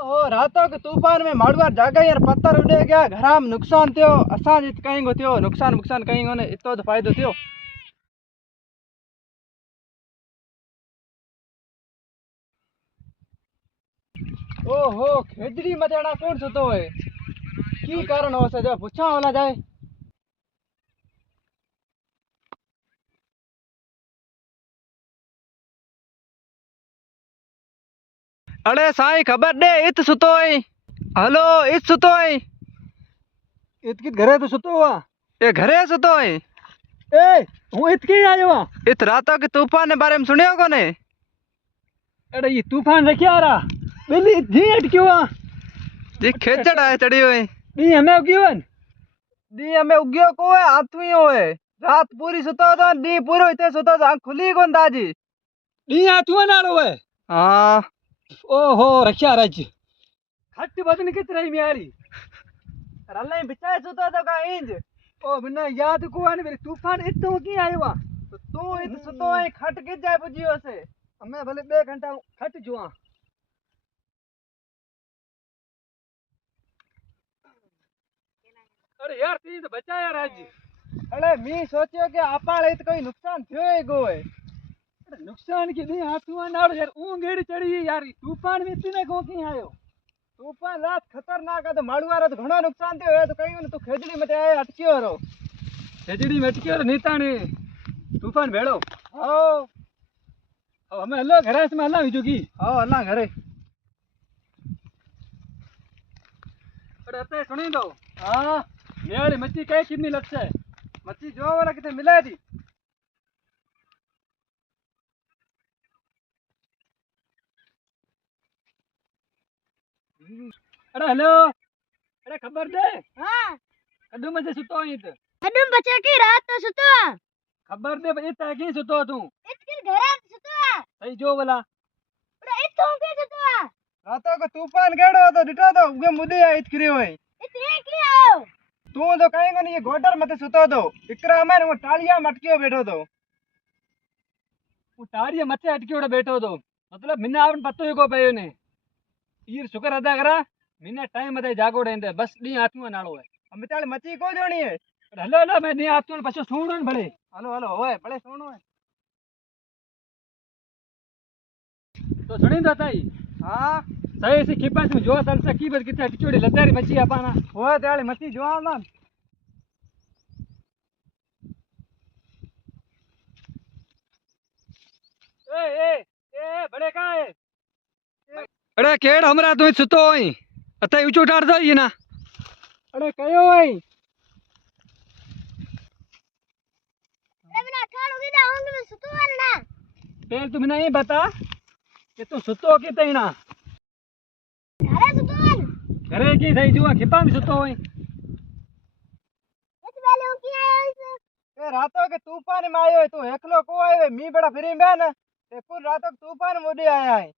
ओ रातों के तूफान में माड़वार जागा यार पत्थर उड़े गया घरा में नुकसान थियो असां जित कहीं को थियो नुकसान कहीं को ने इतो तो फायदो थियो। ओहो खेजड़ी मचाना कौन सुतो है की कारण हो से जो पूछा वाला जाए। अरे साईं खबर दे इत सुतो है। हेलो इत सुतो है। इत कित घरे तो सुतो हुआ ये घरे सुतो है। ए हूँ इत की आयो हुआ इत रातों के तूफान के बारे में सुनियो कोने। अरे ये तूफान रखिया रहा बिल्ली जी अटक्यो हुआ जी खेचड़ है चढ़ी हुई दी हमें उगियो दी हमें उगियो को है आत्मी होए रात पूरी सुतो तो दी पूरो इते सुतो तो आँख खुली कोन ताजी दी आत्मा नालो है। हाँ ओहो रखिया राज खट बदन कित रही म्यारी रल्ले बिचाए सुतो तो का इंज ओ बिना याद को आने मेरे तूफान इतो की आयो तो तू इत सुतो है खट के जाए बुझियो से हमें भले 2 घंटा खट जुआ। अरे यार ती तो बचा यार आज। अरे मी सोचियो कि आपाले तो कोई नुकसान थियो है गो है। अरे नुकसान की नहीं आंसू नाड़ यार ऊंगेड़ी चढ़ी यार तूफान में इतने को की आयो तूफान रात खतरनाक है तो माड़ुआरा तो घणो नुकसान थियो है तो कहीं ने तू खेजड़ी में आया अटकियो रो खेजड़ी में अटकियो रो नीता ने तूफान भेड़ो आओ हमें हल्लो घरे से हल्ला विजुगी आओ हल्ला घरे। अरे अते सुनी दो हां मेरी मच्छी कई कितनी लगता है मच्छी जो वाला कितने मिला थी। अरे हेलो अरे खबर दे हाँ कदू मजे सुतो ही तो कदम बचा के रात तो सुतो खबर दे भाई इतना की सुतो तू इसके घरे सुतो सही जो वाला अरे इतो के सुतो रातों को तूफान गेड़ो तो डिटो तो उगे मुदे आई इतकरी होई इतने की आयो तू तो कहेंगे नहीं ये गोटर मत सुतो तो इकरा में वो टालिया मटकियो बैठो तो वो टालिया मत अटकियो बैठो तो मतलब मिना आपन पत्तो ही को पयो ने ईर शुक्र अदा करा मिने टाइम अदे जागो रहंदे बस नी आत्मा नालो है हम बेचारे मची को जोनी है। हेलो हेलो मैं नी आत्मा पछो सुणो न भले हेलो हेलो होए भले सुणो है तो सुनी दो ताई। हां सही से खिपास में जो तल से की बस किते टिचोड़ी लतारी मची आपाना होए ताली मची जो ना ए ए ए बड़े का है अरे केड़ हमरा तू सुतो होई अते ऊंचो उठाड़ दो ये ना अरे कयो होई अरे बिना ठाड़ होगी ना होंगे मैं सुतो ना पहले तू मने ये बता कि तू सुतो के तईना घरे सुतो घरे की सही जुआ खिपा में सुतो होई इस वाले की आयो इस ए रातों के तूफान में आयो है तू एकलो को आयो है मी बड़ा फ्री में ना ते कुल रातों के तूफान मोडे आया है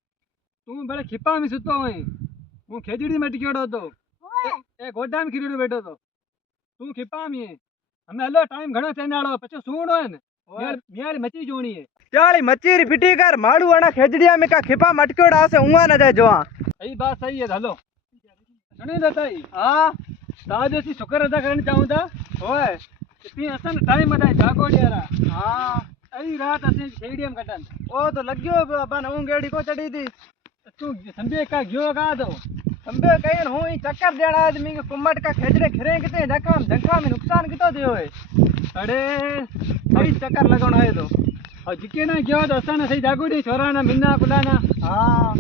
तू बड़े खिपा में सुतो होई हूँ खेजड़ी में टिक्योड़ो तो ए गोडा में खिरीड़ो बैठो तो तू खिपा में हमें हलो टाइम घणो चेनाड़ो पछो सूणो है न मियारी मची जोणी है त्याली मची री पिटी कर माड़ू आना खेजड़िया में का खिपा मटक्योड़ा से उंगा न जाए जोआ सही बात सही है हलो सुनी दताई। हां ताजे सी शुक्र अदा करना चाहूं था ओए इतनी असन टाइम अदा जागो यारा। हां आई रात असे खेजड़िया में कटन ओ तो लग्यो अपन उंगेड़ी को चढ़ी थी तू संबे का गयो का दो संबे कहीं हूं ही चक्कर देना आदमी के कुम्मट का खेजड़े खरे किते झंका में नुकसान कितो दियो है। अरे सही चक्कर लगाना है तो और जिके ना गयो तो असन सही जागोड़ी छोरा ना मिन्ना बुलाना। हां